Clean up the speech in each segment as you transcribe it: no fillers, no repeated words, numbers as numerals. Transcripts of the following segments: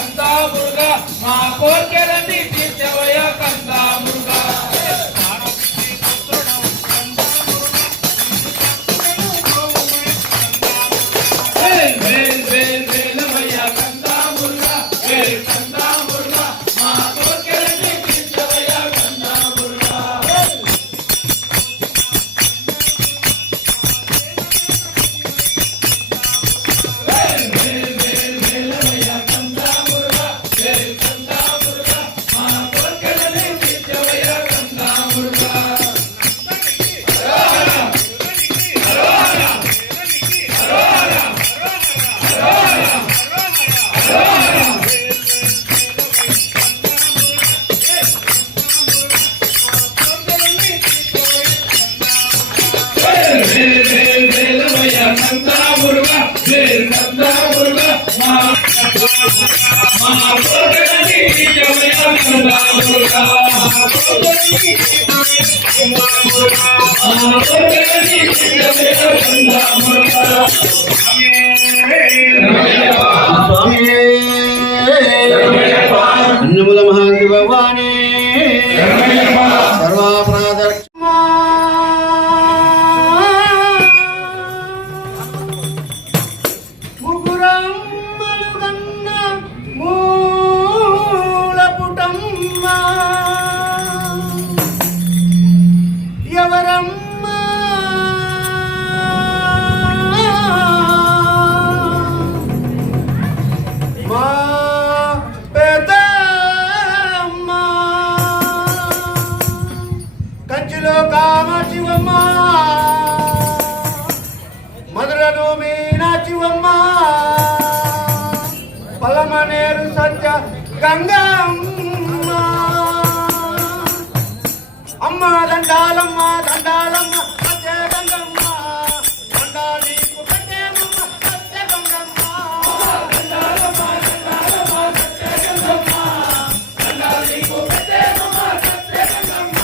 కందా మురుగా మా కోర్కెలన్నీ తీర్చవయ్యా కందా మురుగా అన్నముల మహాంతి భవానీ సర్వాపరాధ మధురను మీనాచివమ్మ పలమనేరు సత్య గంగమ్మ అమ్మ దండాలమ్మ దండాలమ్మ సత్య గంగమ్మ దండాలీకు పెట్టేమమ్మ సత్య గంగమ్మ దండాలమ్మ దండాలమ్మ సత్య గంగమ్మ దండాలీకు పెట్టేమమ్మ సత్య గంగమ్మ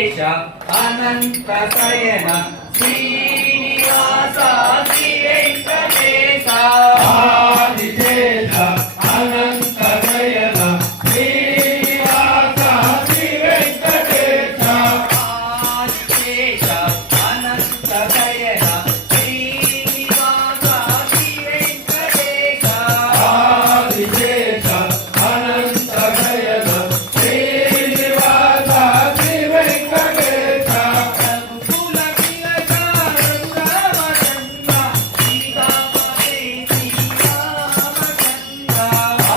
ఆదిశేష అనంత శయన శ్రీనివాస శ్రీ వెంకటేశ ఆదిశేష అనంత శయన శ్రీనివాస శ్రీ వెంకటేశ ఆదిశేష అనంత శయన శ్రీనివాస శ్రీ వెంకటేశ ఆదిశేష అనంత శయన శ్రీనివాస శ్రీ వెంకటేశ రఘుకుల తిలక రఘురామచంద్ర శ్రీరామదే శ్రీరామచంద్ర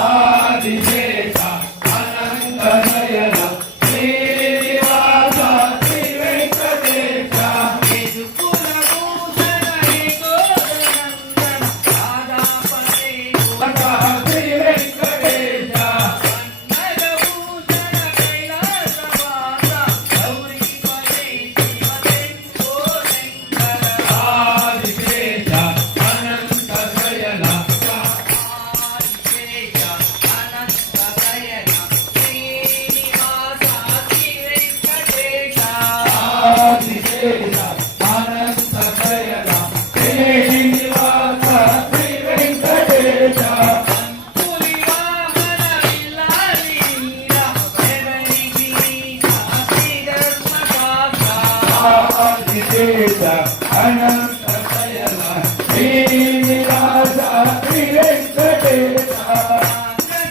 ఆదిశేష అనంత శయన శ్రీనివాస శ్రీ వెంకటేశ యదుకుల భూషణ హే గోదనందన రాధాపతే శ్రీ వెంకటేశ కన్నడభూషణ కైలాసవాస గౌరీపదే శివశంభో శంకర ఆదిశేష అనంత శయన ఆదిశేష అనంత శయన శ్రీనివాస శ్రీ వెంకటేశ ఆదిశేష అనంత శయన శ్రీనివాస శ్రీ వెంకటేశ పులి వాహన విల్లాలి వీర ఎవరి గిరీశ శ్రీ ధర్మశాస్త్ర ఆదిశేష అనంత శయన శ్రీనివాస శ్రీ వెంకటేశ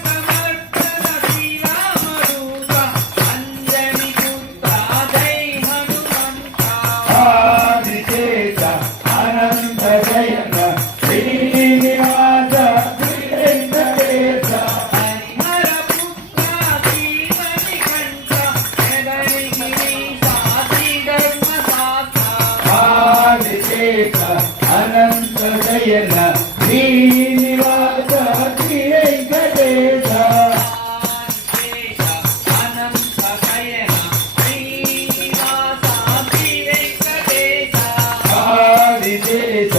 సమర్థన శ్రీరామదూత అంజని పుత్ర జై హనుమంత ఆదిశేష అనంత శయన శ్రీనివాస శ్రీ వెంకటేశ హరిహర పుత్ర శ్రీమణికంఠ ఎవరి గిరీశ శ్రీ ధర్మశాస్త్ర ఆదిశేష అనంత శయన శ్రీనివాస శ్రీ వెంకటేశ ఆదిశేష అనంత శయన శ్రీనివాస శ్రీ వెంకటేశ ఆదిశేష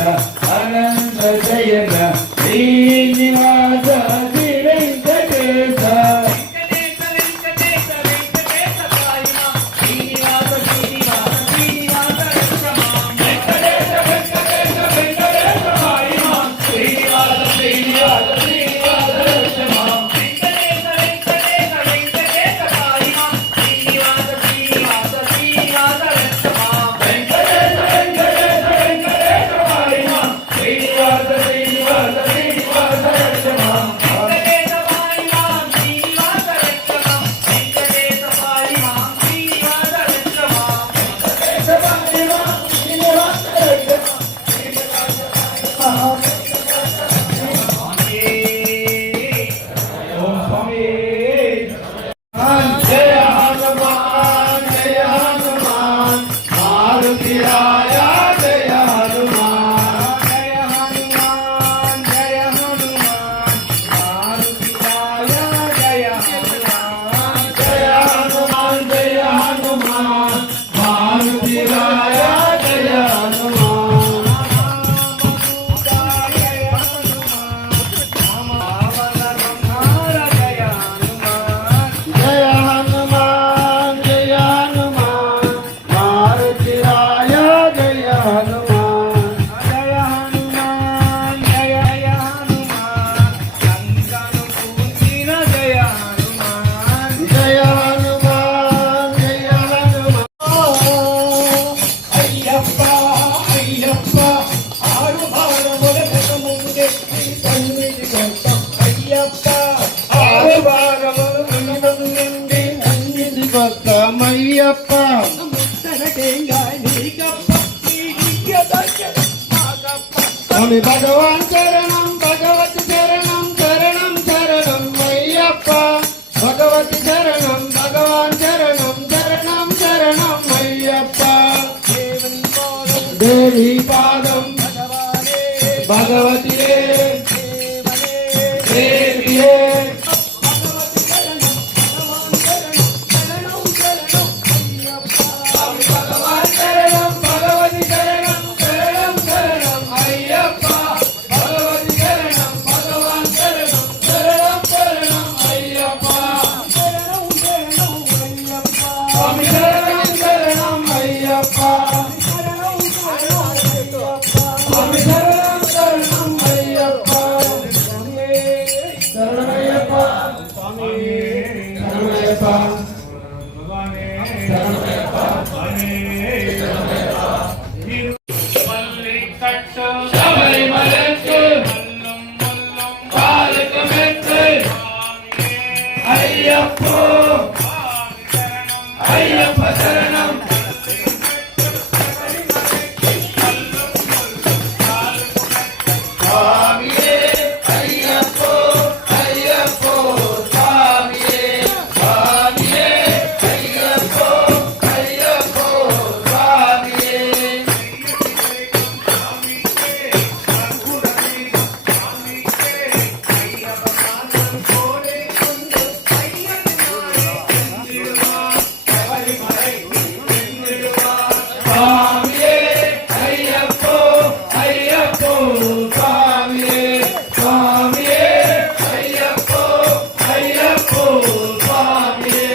అనంత శయన శ్రీనివాస శ్రీ వెంకటేశ వెంకటేశ వెంకటేశ వెంకటేశ పాయిమా శ్రీనివాస శ్రీనివాస శ్రీనివాస రక్షమాం వెంకటేశ వెంకటేశ వెంకటేశ పాయిమా శ్రీనివాస శ్రీనివాస శ్రీనివాస రక్షమాం వెంకటేశ వెంకటేశ వెంకటేశ పాయిమా శ్రీనివాస శ్రీనివాస శ్రీనివాస రక్షమాం వెంకటేశ వెంకటేశ వెంకటేశ పాయిమా శ్రీనివాస శ్రీనివాస శ్రీనివాస రక్షమాం వెంకటేశ పాయిమా శ్రీనివాస రక్షమాం వెంకటేశ పాయిమా శ్రీనివాస రక్షమాం వెంకటేశ పాయిమా శ్రీనివాస రక్షమాం ఓం స్వామి జయ హనుమాన్ జయ హనుమాన్ మారుతి రాయ జయ హనుమాన్ జయ హనుమాన్ జయ హనుమాన్ మారుతి రాయ జయ హనుమాన్ జయ హనుమాన్ జయ హనుమాన్ మారుతి రాయ జయ హనుమాన్ జయ హనుమాన్ జయ హనుమాన్ మారుతి రాయ జయ హనుమాన్ జయ హనుమాన్ జయ హనుమాన్ లంకను పూజిన జయ హనుమాన్ జయ హనుమాన్ జయ హనుమాన్ అయ్యప్ప అయ్యప్ప ఆరు భారముల ముందే తన్నిది గొప్ప అయ్యప్ప ఆరు భారముల నుండి అన్నిది గొప్పమయ్యప్ప స్వామి భగవాన్ శరణం భగవతి శరణం శరణం శరణం అయ్యప్ప భగవతి శరణం భగవాన్ శరణం శరణం శరణం అయ్యప్ప దేవి పాదం భగవతి దేవియే భగవాన్ శరణం భగవతి శరణం శరణం శరణం అయ్యప్ప భగవతి శరణం భగవాన్ శరణం శరణం శరణం అయ్యప్ప స్వామి శరణం శరణం சுவாமியே ஐயப்போ ஐயப்போ சுவாமியே சுவாமியே ஐயப்போ ஐயப்போ சுவாமியே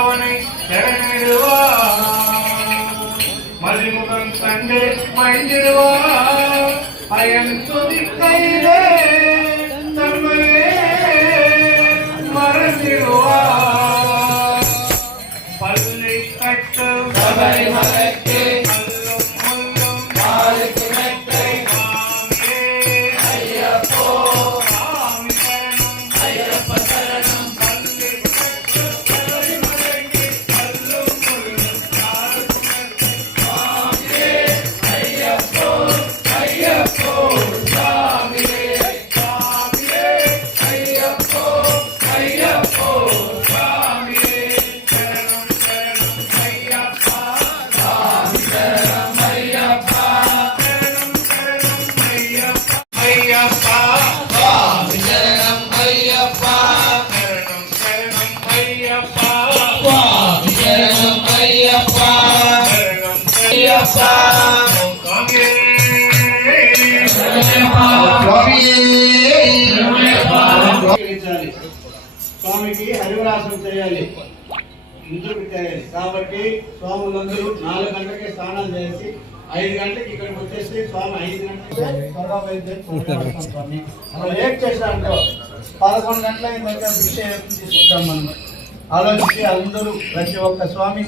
அவனை மதிமுகம் கண்டு மயந்திடுவார் அயன் துதிக்கையிலே தன்மையே மறந்திடுவார் பல்லை கட்டு சபரிமலைக்கு அல்லும் முள்ளும் நாளுக்கு மெத்தை ஐயப்போ சாமி சரணம் ஐயப்ப சரணம் பல்லை கட்டு சபரிமலைக்கு அல்லும் முள்ளும் சுவாமியே ஐயப்போ ஐயப்போ சுவாமியே சுவாமியே ஐயப்போ ஐயப்போ சுவாமியே சரணம் சரணம் ஐயப்பா சுவாமி சரணம் ஐயப்பா சரணம் சரணம் ஐயப்பா ஐயப்பா சுவாமி சரணம் ஐயப்பா சரணம் சரணம் ஐயப்பா சுவாமி சரணம் ஐயப்பா சரணம் ஐயப்பா చేయించాలి. స్వామికి హరివరాసం చేయాలి, ముద్ర పెట్టేయాలి. కాబట్టి స్వాములందరూ 4 గంటలకే స్నానం చేసి 5 గంటలకి ఇక్కడికి వచ్చేసి స్వామి 5 గంటలకి త్వరగా బయలుదేరి హరివరాసం స్వామి. అలా లేట్ చేశారంటో 11 గంటల దగ్గర భిక్ష తీసుకుంటాం మనం. ఆలోచించి అందరూ ప్రతి ఒక్క స్వామి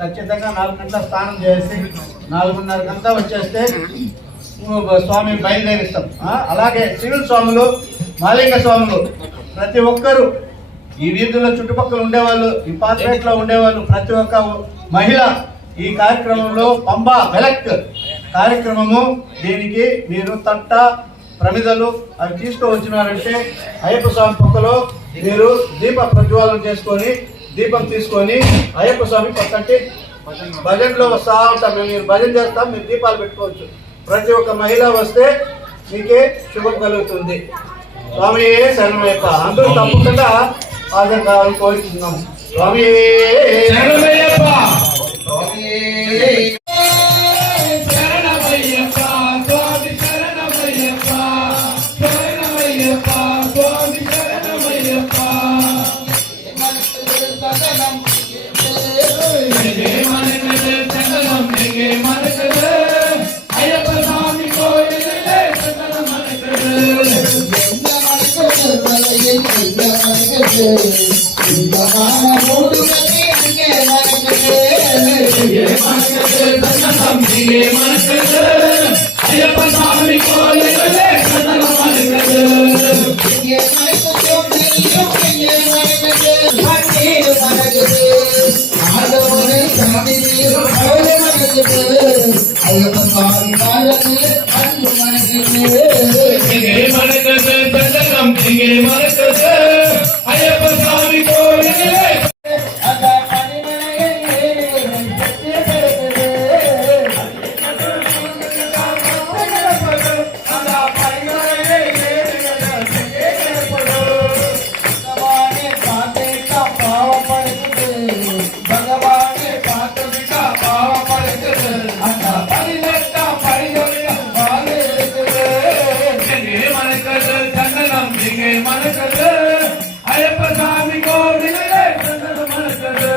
ఖచ్చితంగా 4 గంటల స్నానం చేసి 4:30 గంటల వచ్చేస్తే స్వామి బయలుదేరిస్తాం. అలాగే సివిల్ స్వాములు, మాలింగ స్వాములు ప్రతి ఒక్కరు ఈ వీధుల చుట్టుపక్కల ఉండేవాళ్ళు, ఈ పాత్రేట్లో ఉండేవాళ్ళు, ప్రతి ఒక్క మహిళ ఈ కార్యక్రమంలో పంబా వెలక్ కార్యక్రమము, దీనికి మీరు తట్ట ప్రమిదలు అవి తీసుకువచ్చినారంటే అయ్యప్ప స్వామి పక్కలో మీరు దీప ప్రజ్వాలన చేసుకొని దీపం తీసుకొని అయ్యప్ప స్వామి పక్కటి భజనలో వస్తూ ఉంటాం. మీరు భజన చేస్తాం, మీరు దీపాలు పెట్టుకోవచ్చు. ప్రతి ఒక్క మహిళ వస్తే మీకే శుభం కలుగుతుంది. స్వామి శరణమయ్యప్ప. అందరూ తప్పకుండా హాజరు కావాలని కోరుతున్నాము. స్వామి శరణమయ్యప్ప స్వామి శరణమయ్యప్ప స్వామి శరణమయ్యప్ప శరణమయ్యప్ప స్వామి சந்தனம் இங்கே மணக்குது ஐயப்ப சாமி கோயிலே சந்தனம் மணக்குது ஐயப்ப சாமி அன்பு மனசுக்கு இங்கே மணக்குது சந்தனம் இங்கே மணக்குது ஐயப்ப சாமி கோயிலே மணக்குது ஐயப்ப சாமி கோவிலே சந்தனம் மணக்குது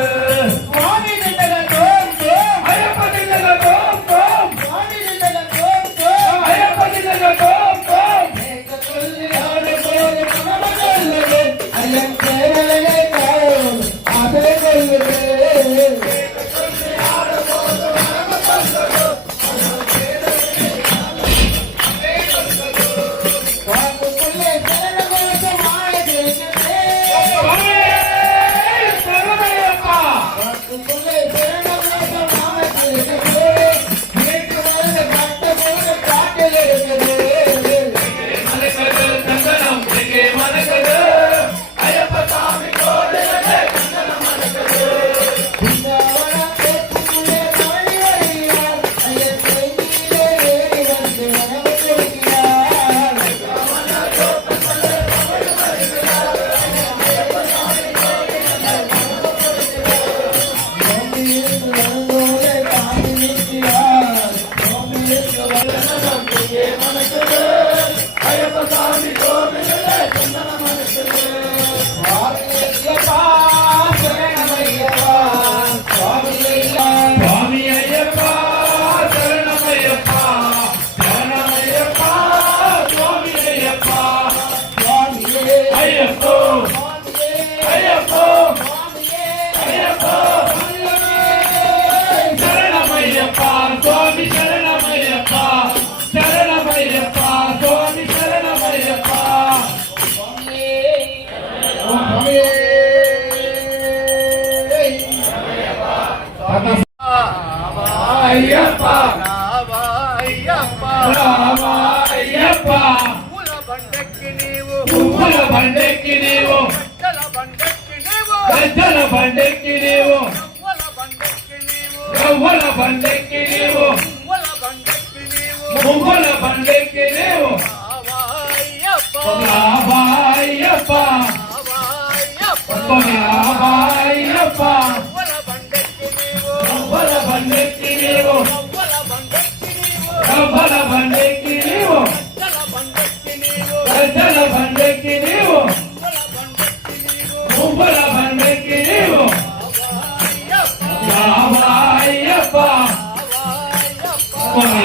வாணி நின்றல தோம் தோம் ஐயப்ப நின்றல தோம் தோம் வாணி நின்றல தோம் தோம் ஐயப்ப நின்றல தோம் தோம் ஏக சொல்லி ஆடு போடு மனமல்லே ஐயம் கேரளே காம் ஆதே கொல்லுதே ஏக சொல்லி ஆடு போடு மனமல்லே ஐயம் கேரளே காம் ஆதே கொல்லுதே வாக்கு கொல்லே ஐயப்பா ராமாயப்பா పూల బండెక్కి నీవు పువ్వుల బండెక్కి నీవు గజ్జల బండెక్కి నీవు గజ్జల బండెక్కి నీవు పూల బండెక్కి నీవు గవ్వల బండెక్కి నీవు పూల బండెక్కి నీవు పువ్వుల బండెక్కి నీవు రావాయ్యప్ప రామాయప్పా రావాయ్యప్ప రామాయప్పా పూల బండెక్కి నీవు గవ్వల బండెక్కి నీవు పూల బండెక్కి నీవు గవ్వల బండెక్కి నీవు గజ్జల బండెక్కి నీవు గజ్జల బండెక్కి నీవు పూల బండెక్కి నీవు పువ్వుల బండెక్కి నీవు రావాయ్యప్ప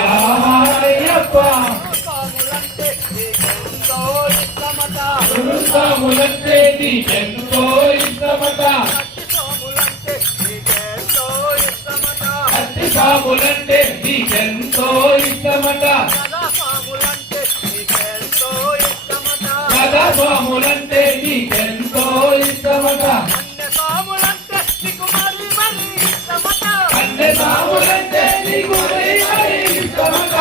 రామాయప్పా స్వాములంటే నీకెంతో ఇష్టమట స్వాములంటే నీకెంతో ఇష్టమట అట్టి స్వాములంటే నీకెంతో ఇష్టమట కథ స్వాములంటే నీకెంతో ఇష్టమట అన్ని స్వాములంటే నీకు మరీ ఇష్టమట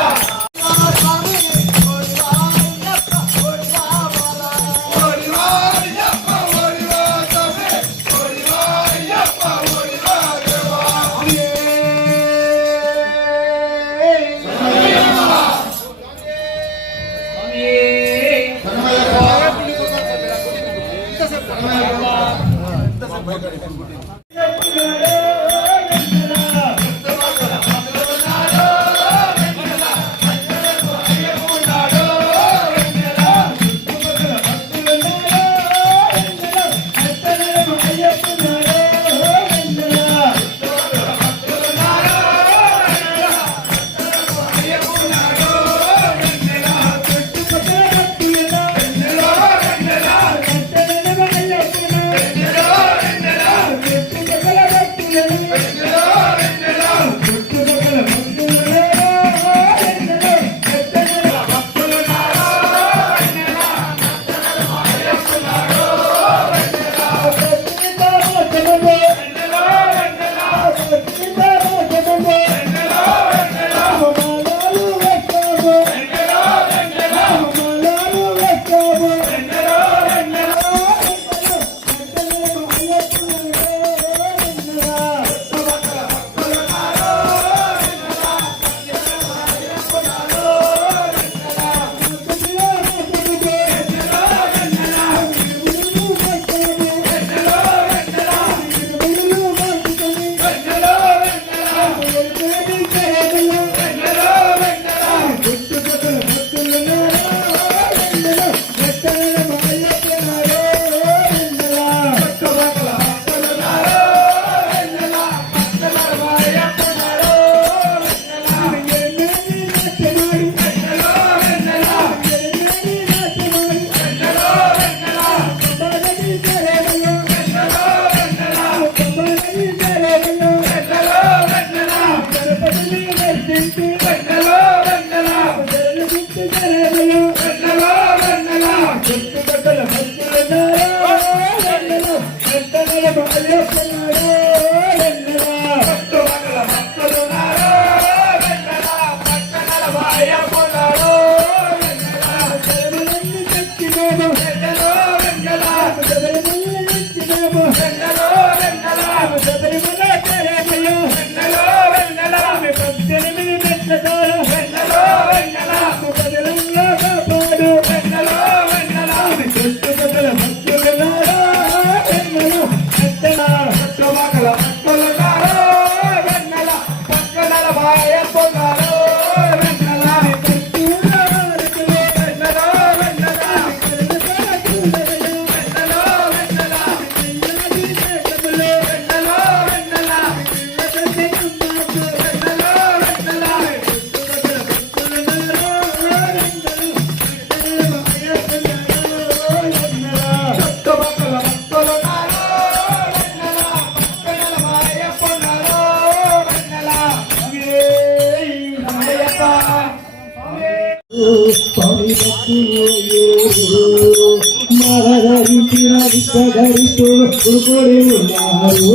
ధరించిన విశ్వగరిష్ఠులు కూడి ఉన్నారు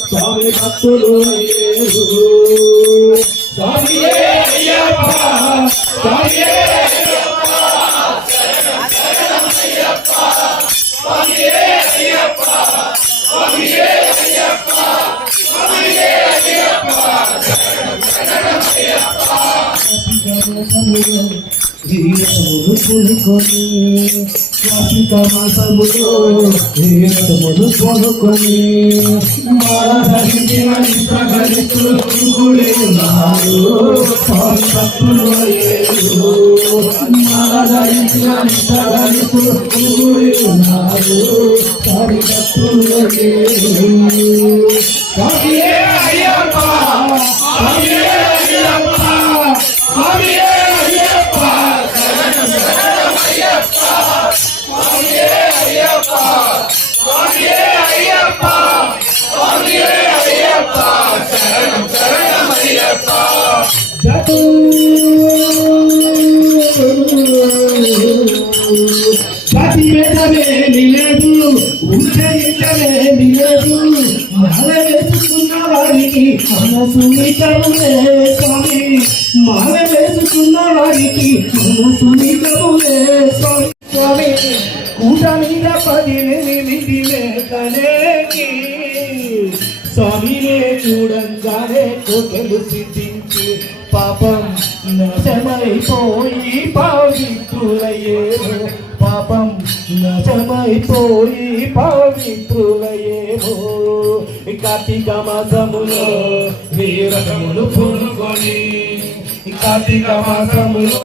స్వామి భక్తులు అయ్యేరు. స్వామియే అయ్యప్ప స్వామియే అయ్యప్ప శరణమయ్యప్ప స్వామియే అయ్యప్ప స్వామియే అయ్యప్ప స్వామియే అయ్యప్ప శరణమయ్యప్ప వీరములు కొనుకొని కార్తీక మాసములో వీరములు కొనుకొని మాల ధరించిన విశ్వగరిష్ఠులు కూడి ఉన్నారు స్వామి భక్తులు అయ్యేరు. మాల ధరించిన విశ్వగరిష్ఠులు కూడి ఉన్నారు స్వామి భక్తులు అయ్యేరు. స్వామియే అయ్యప్ప స్వామియే అయ్యప్ప స్వామియే అయ్యప్ప శరణమయ్యప్ప స్వామియే అయ్యప్ప స్వామియే అయ్యప్ప స్వామియే అయ్యప్ప శరణమయ్యప్ప జాతి భేదమేమి లేదు ఉచ్చరించలేమి లేదు మాల వేసుకున్న వారికి మనసునికములే స్వామి మాల వేసుకున్న వారికి మనసునికములే స్వామి స్వామి కూట మీద 18 మేకలేకి స్వామినే చూడంగానే కోటలు సిద్ధించి పాపం నశమైపోయి పవిత్రులయ్యేమో పాపం నశమైపోయి పవిత్రులయ్యేమో. కార్తీక మాసములో వీరములు పూనుకొని కార్తీక మాసములో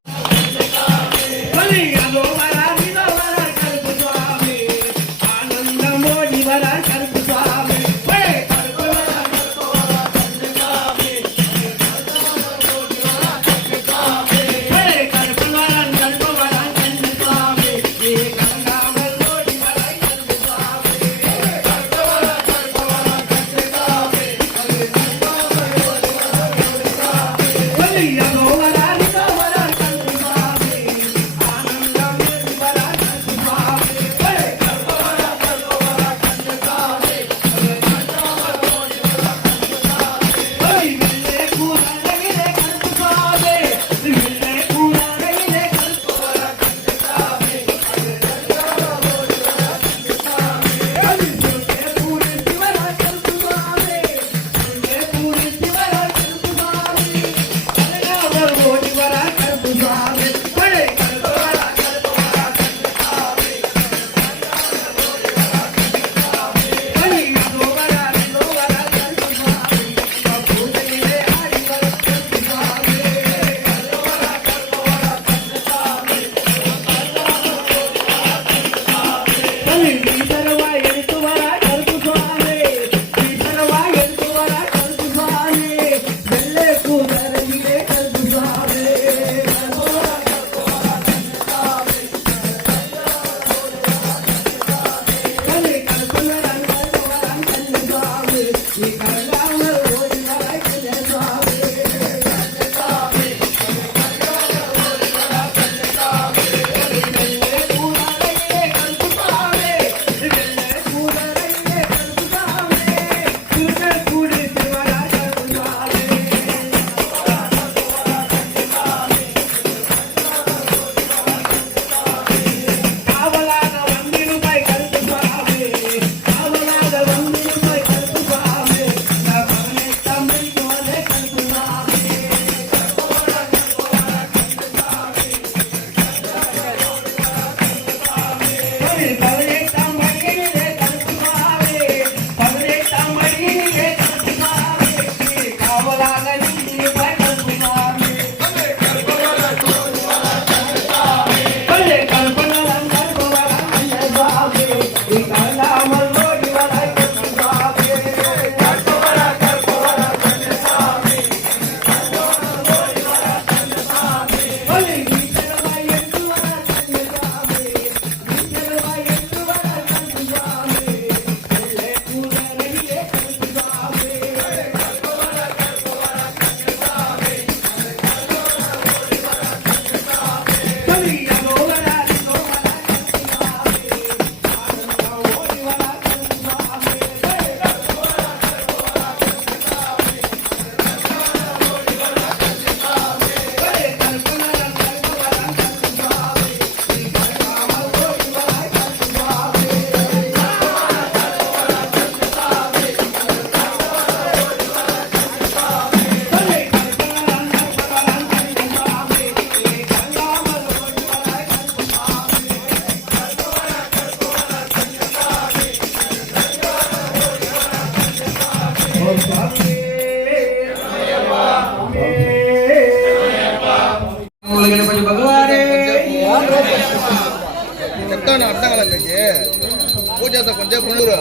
చెప్తాను అర్థం కదా మీకు పూజ చేస్తా కొంచెం పుణ్యూరు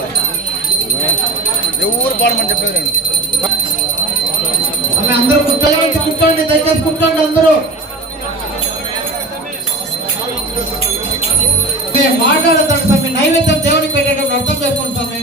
ఎవరు పాడమని చెప్పలేదు నేను అందరూ కూర్చోండి దయచేసి కూర్చోండి అందరూ మాట్లాడతాడు స్వామి నైవేద్యం దేవునికి పెట్టేటప్పుడు అర్థం చేసుకోండి స్వామి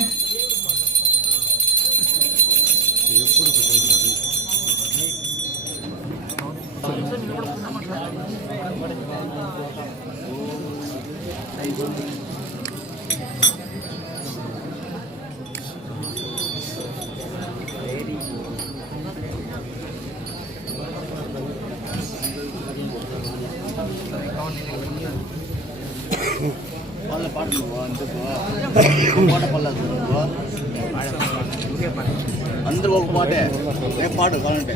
వాళ్ళ పాట పాట పడలేదు అందరూ ఒక పాటే ఏ పాడు కావాలంటే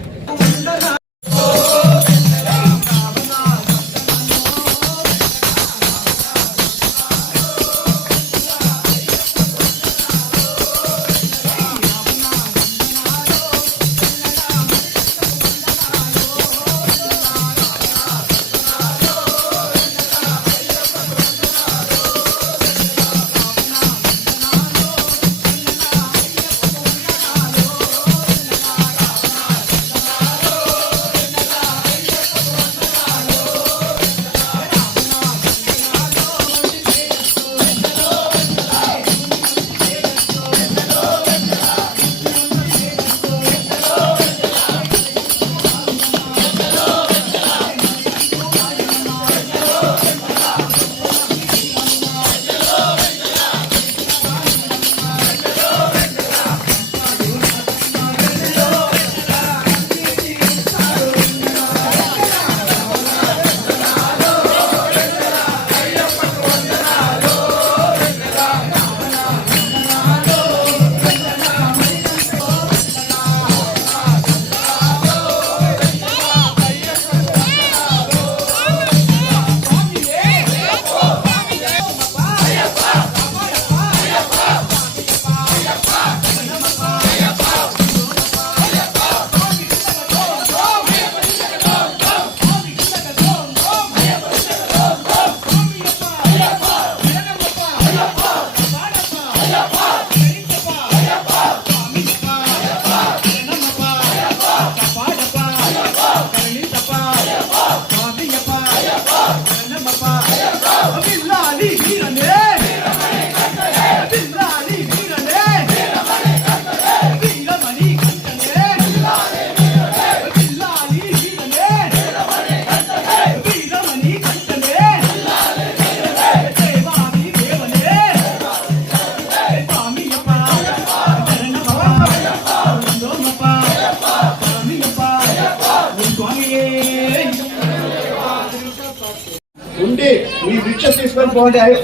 ఉండి మీ భిక్ష తీసుకొని పోండి ఐదు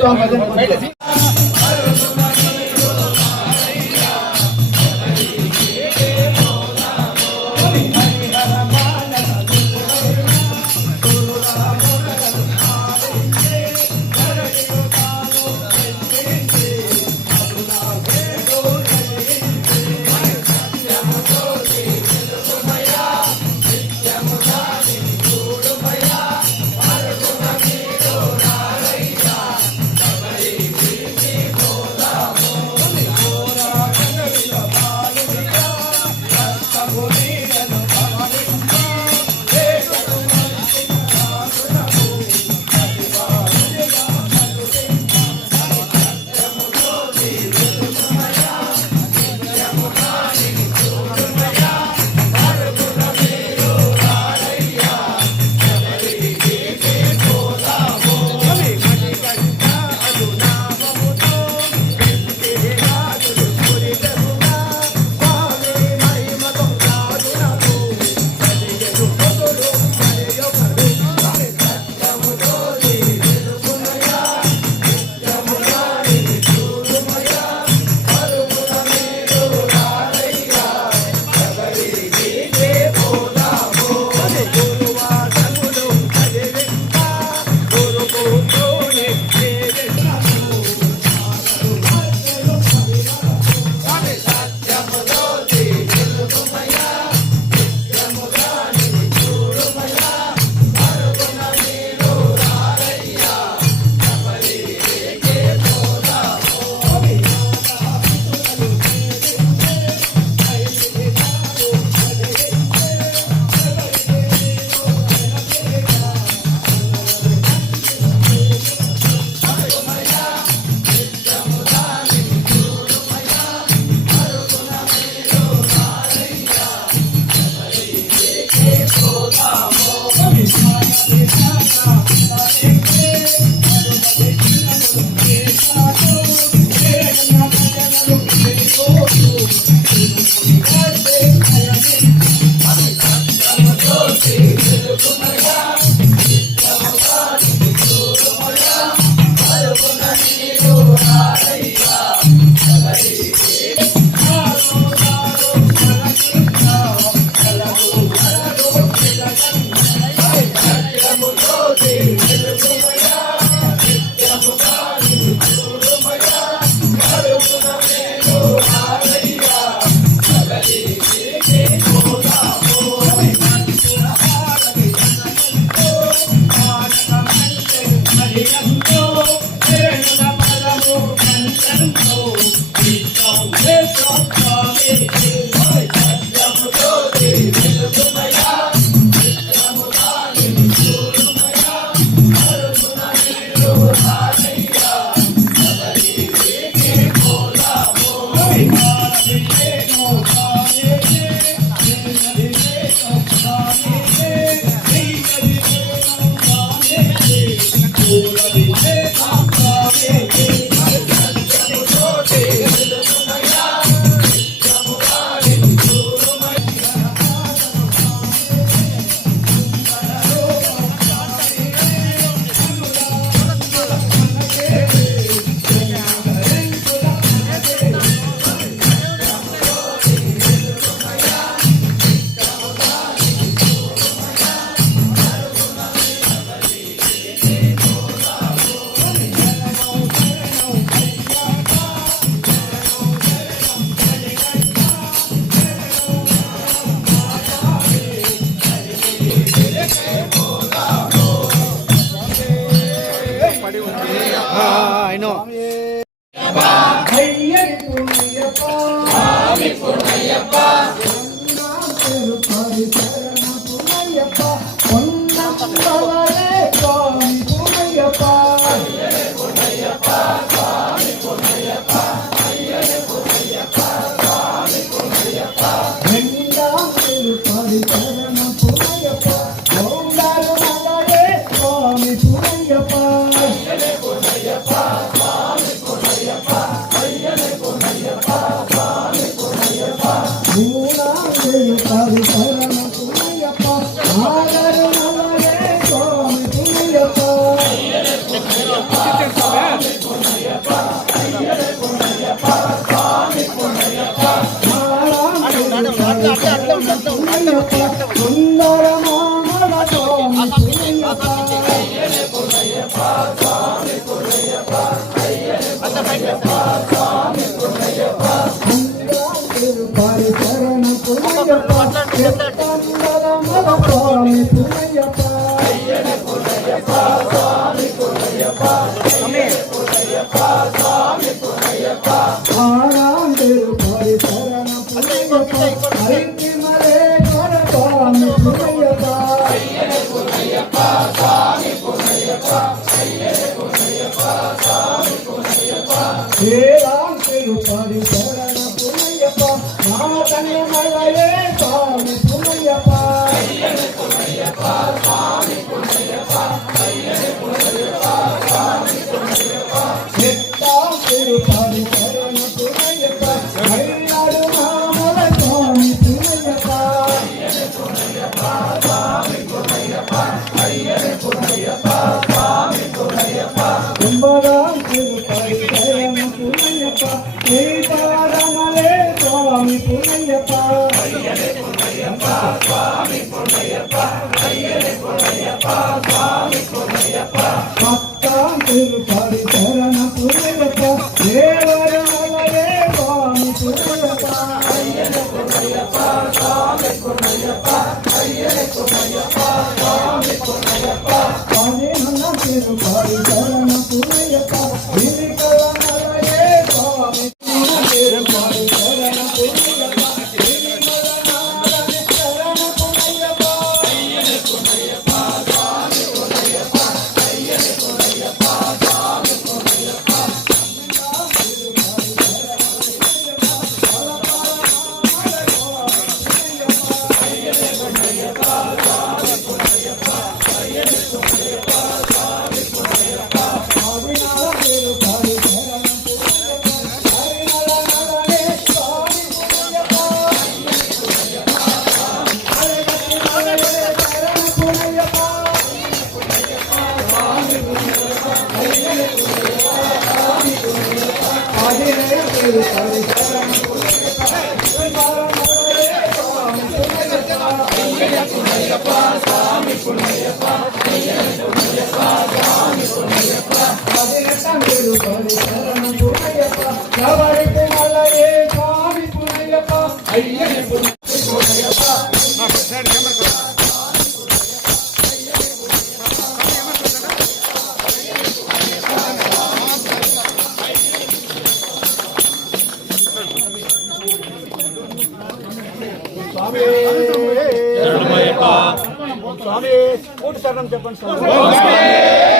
స్వామి కోటి శరణం చెప్పండి స్వామి.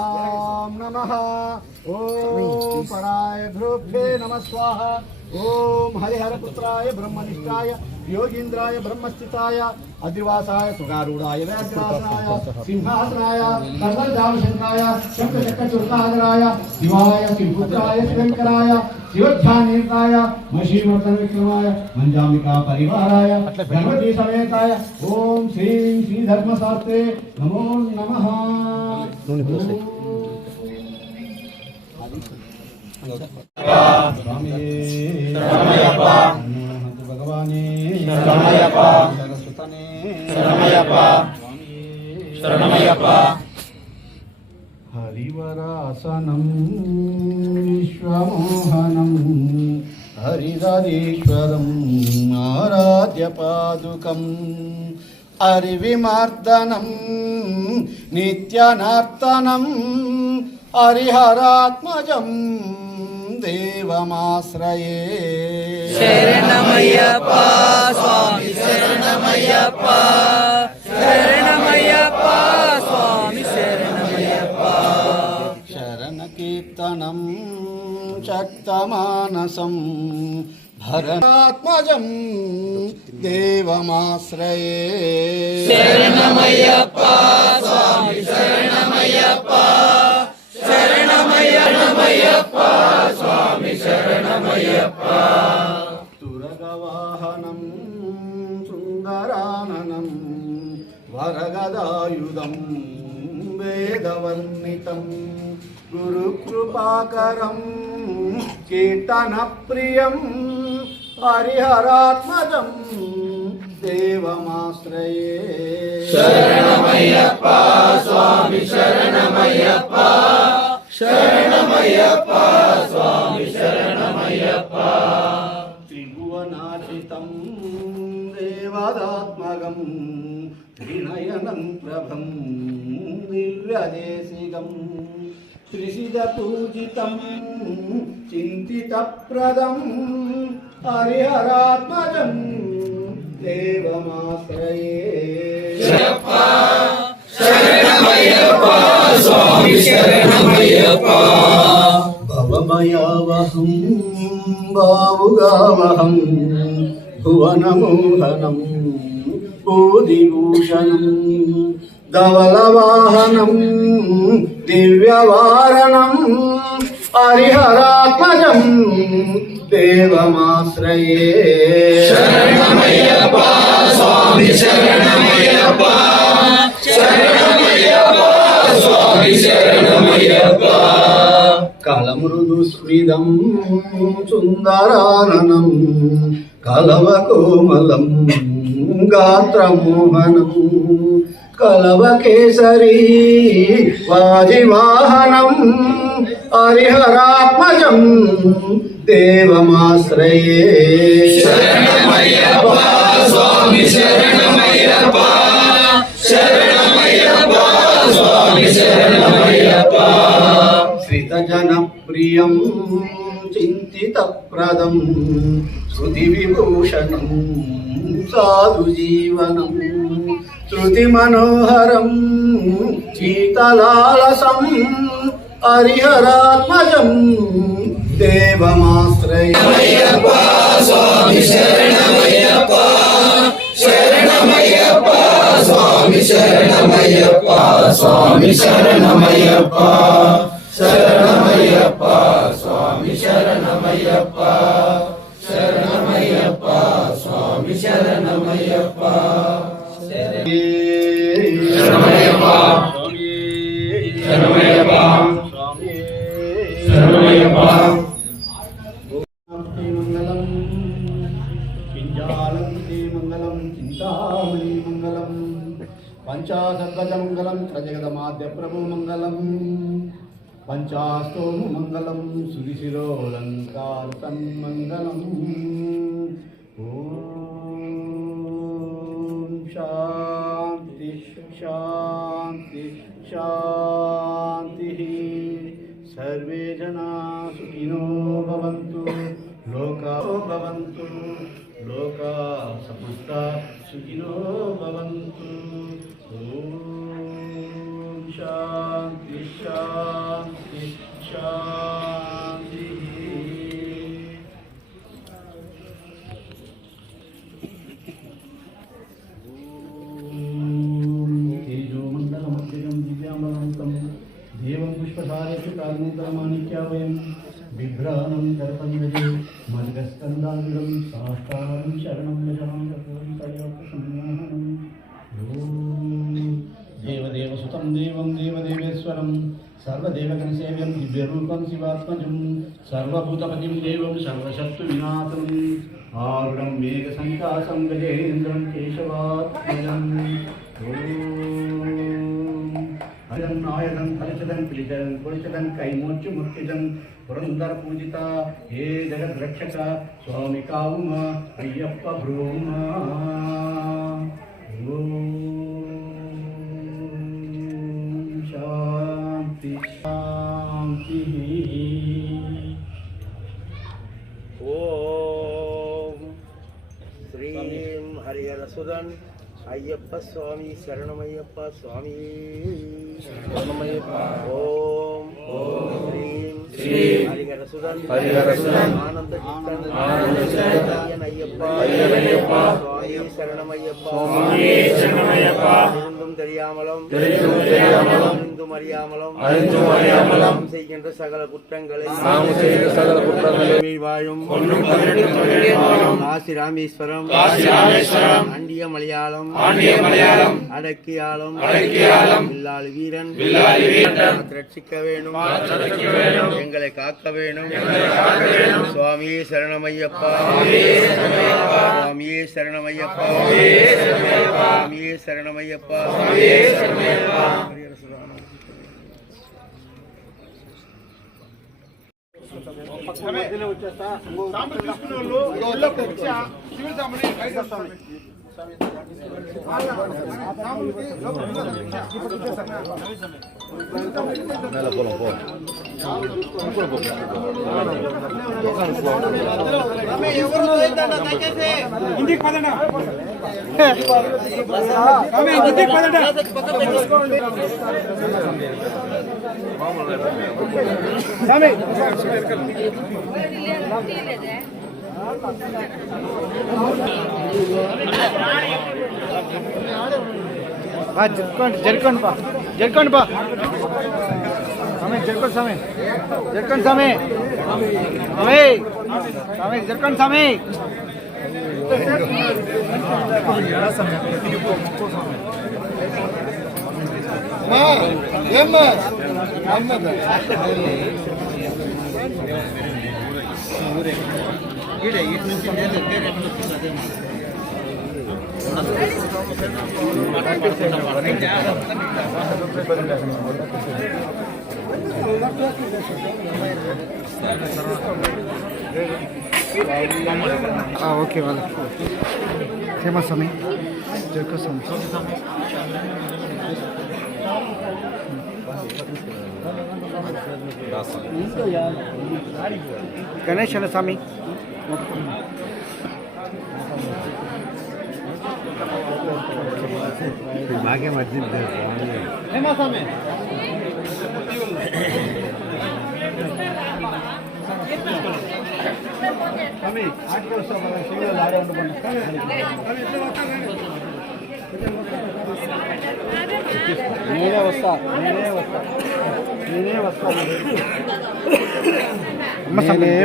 ఓం నమః ఓం పరాయ ధ్రుభ్యే నమః స్వాహ ఓం హరిహరపుత్రాయ బ్రహ్మనిష్టాయ యోగీంద్రాయ బ్రహ్మస్థితాయ అద్రివాసాయ సుగారూఢాయ వ్యాఘ్రాసనాయ సింహాసనాయ కర్మజామశంకాయ శంఖచక్రచూర్ణాధరాయ శివాయ శివపుత్రాయ శంకరాయ శివధ్యానీతాయ మహీవర్తన విక్రమాయ మంజామికా పరివారాయ గణపతి సమేతాయ ఓం శ్రీం శ్రీధర్మశాస్త్రే నమో నమః. భగవానే సరస్వతనే హరివరాసనం విశ్వమోహనం హరిదరీశ్వరం ఆరాధ్య పాదుకం హరివిమర్దనం నిత్యనర్తనం హరిహరాత్మజం దేవమాశ్రయే. శరణమయ్యప్ప స్వామి శరణమయ్యప్ప శరణమయ్యప్ప స్వామి శరణమయ్యప్ప. శరణ కీర్తనం శక్తమానసం భరతాత్మజం దేవమాశ్రయే. శరణమయ్యప్ప స్వామి శరణమయ్యప్ప శరణమయ్యప్ప స్వామి శరణమయ్యప్ప. తురగవాహనం సుందరాననం వరగదాయుధం వేదవర్ణితం గురుకృపాకరం కీర్తనప్రియం హరిహరాత్మజం దేవమాశ్రయే. శరణమయ్యప్ప స్వామి శరణమయ్యప్ప శరణమయ్యప్ప స్వామి శరణమయ్యప్ప. త్రిభువనాచితం దేవదాత్మగం త్రినయనం ప్రభం దివ్యదేశిగం త్రిశిద పూజితం చింతితప్రదం హరిహరాత్మజం దేవమాశ్రయే. శరణమయ్యప్ప స్వామి శరణమయ్యప్ప. భవమయావహం భావుగావహం భువనమోహనం బోధిభూషణం ధవలవాహనం దివ్యవారణం హరిహరాత్మజం దేవమాశ్రయే. శరణమయ్యప్ప స్వామి శరణమయ్యప్ప శరణమయ్యప్ప స్వామి శరణమయ్యప్ప. కలమృదుస్మిదం సుందరాననం కలవకోమలం గాత్రమోహనం కలవకేసరీ వాజివాహనం హరిహరాత్మజం దేవమాశ్రయే. శరణమయ్యప్ప స్వామి శరణమయ్యప్ప శరణమయ్యప్ప స్వామి శరణమయ్యప్ప. శ్రితజనప్రియం చింతితప్రదం శృతివిభూషణం సాధుజీవనం శృతిమనోహరం శీతలాలసం హరిహరాత్మజం దేవమాశ్రయే. స్వామి శరణమయ్యప్ప శరణమయ్యప్ప స్వామి శరణమయ్యప్ప స్వామి శరణమయ్యప్ప శరణమయ్యప్ప స్వామి శరణమయ్యప్ప శరణమయ్యప్ప స్వామి శరణమయ్యప్ప శరణమయ్యప్ప శరణమయ్యప్ప శరణమయ్యప్ప మంగళం కింజాలం మంగళం చింతామణి మంగళం పంచాసద్వజ మంగళం ప్రజగదమాద్య ప్రభు మంగళం పంచాస్తోము మంగళం సురిశిరోలంకార సన్మంగళం ఓం శాంతి శాంతి శాంతి సర్వే జనా సుఖినో భవంతు లోకా భవంతు లోకా సమస్త సుఖినో భవంతు ఓం శాంతి శాంతి శాంతి తేజోమండలమధ్యం దివ్యామలంతం దేవం పుష్పసారేషు కారుణ్యమాణిక్యావయం బిభ్రాణం దర్పంగజే మల్గస్కందాంగం సాష్టారం శరణం యజానం దేవదేవసుతం దేవం దేవదేవేశ్వరం సర్వదేవగణసేవ్యం దివ్యరూపం శివాత్మజం సర్వభూతపతిం దేవం సర్వశత్రు వినాశం ఆరుణం మేఘసంకాసం గజేంద్రం కేశవాత్మజం నాయకం ఫలిచదం పిలిచదం కొలిచదం కైమోచ్చు ముక్తిదం పురందర పూజిత హే జగద్రక్షక స్వామి కావుమ అయ్యప్ప భ్రూమ శాంతి శాంతి ఓం శ్రీం హరిహర సుదన్ అయ్యప్ప స్వామి శరణమయ్యప్ప స్వామి శరణమయ్యప్ప ఓం శ్రీం హరిహర సుదన్ ఆనంద చిత్తన్ అయ్యప్ప స్వామి శరణమయ్యప్ప தெரியாமலும் அறிந்தும் அறியாமலும் செய்கின்ற சகல குற்றங்களை வாழும் காசி ராமேஸ்வரம் அண்டிய மலையாளம் அடக்கியாலும் வில்லாளி வீரன் ரட்சிக்க வேணும் எங்களை காக்க வேணும் சுவாமியே சரணமையப்பா சுவாமியே சரணமையப்பா சுவாமியே சரணமையப்பா ఇంటికి పదండి జరుకోండి బా జరుకోండి సమయం జరుకోండి సమయం జరుకోండి సమయం సమయం జరుకోండి సమయం ఓకే వాళ్ళ ఫేమస్ సమయం జరుకో సమయం గణేశన స్వామి భాగ్యం వచ్చింది నేనే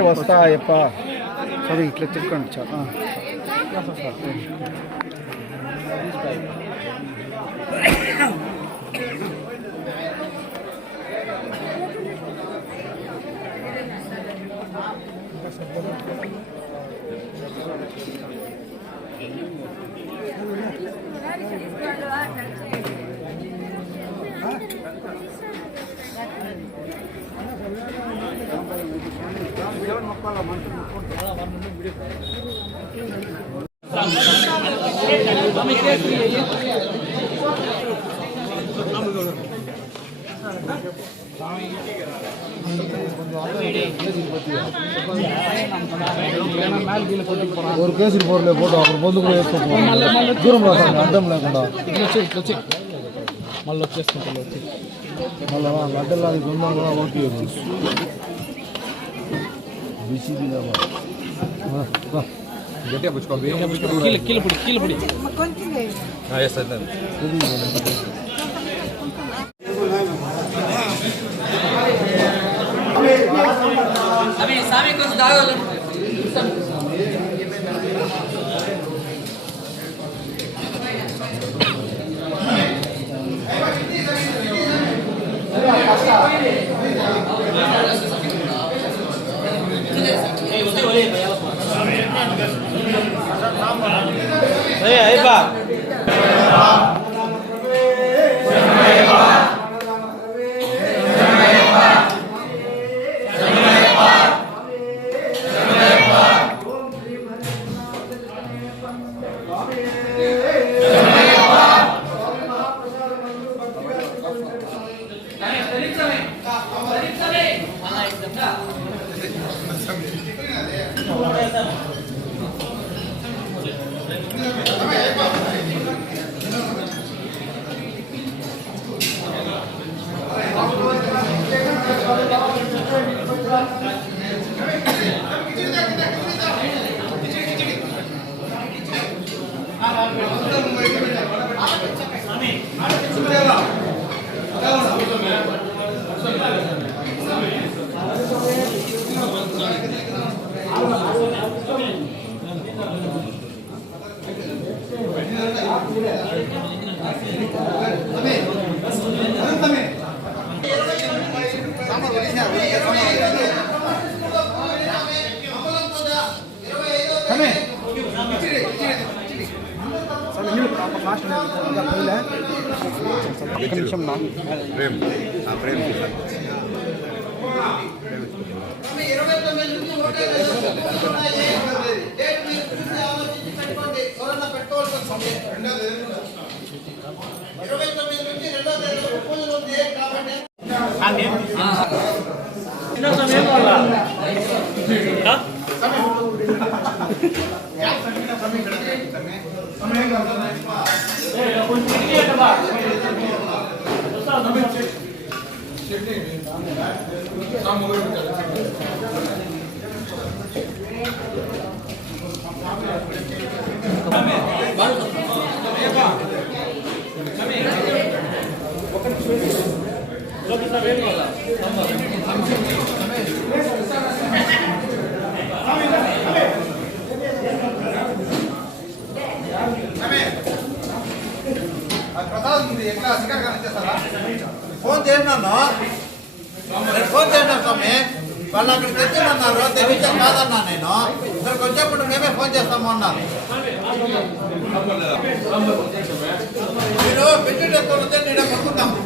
వస్తా అయ్యప్ప సరే ఇట్లా తిరుక్కోండి చాలా ஒரு கேசரி போர்ல போட்டு அப்புறம் பொந்து கூட వేసుకో దూరం రా సార్ అడ్డం లేకుండా మళ్ళీ వచ్చేసుకుంటా మళ్ళీ అడ్డలా గుండంగా ఓకే బిసిబి గట్టిగా పుచ్చుకోండి కీల పొడి అవి సామి కొంచెం దాగాలి అయిపా ఫోన్ చేసినా ఫోన్ చేసినా స్వామి వాళ్ళు అక్కడికి తెచ్చిమన్నారు తెప్పించా కాదన్నా నేను ఇక్కడికి వచ్చేప్పుడు మేమే ఫోన్ చేస్తాము అన్నారు మీరు పెట్టి నేను కొనుక్కుందాము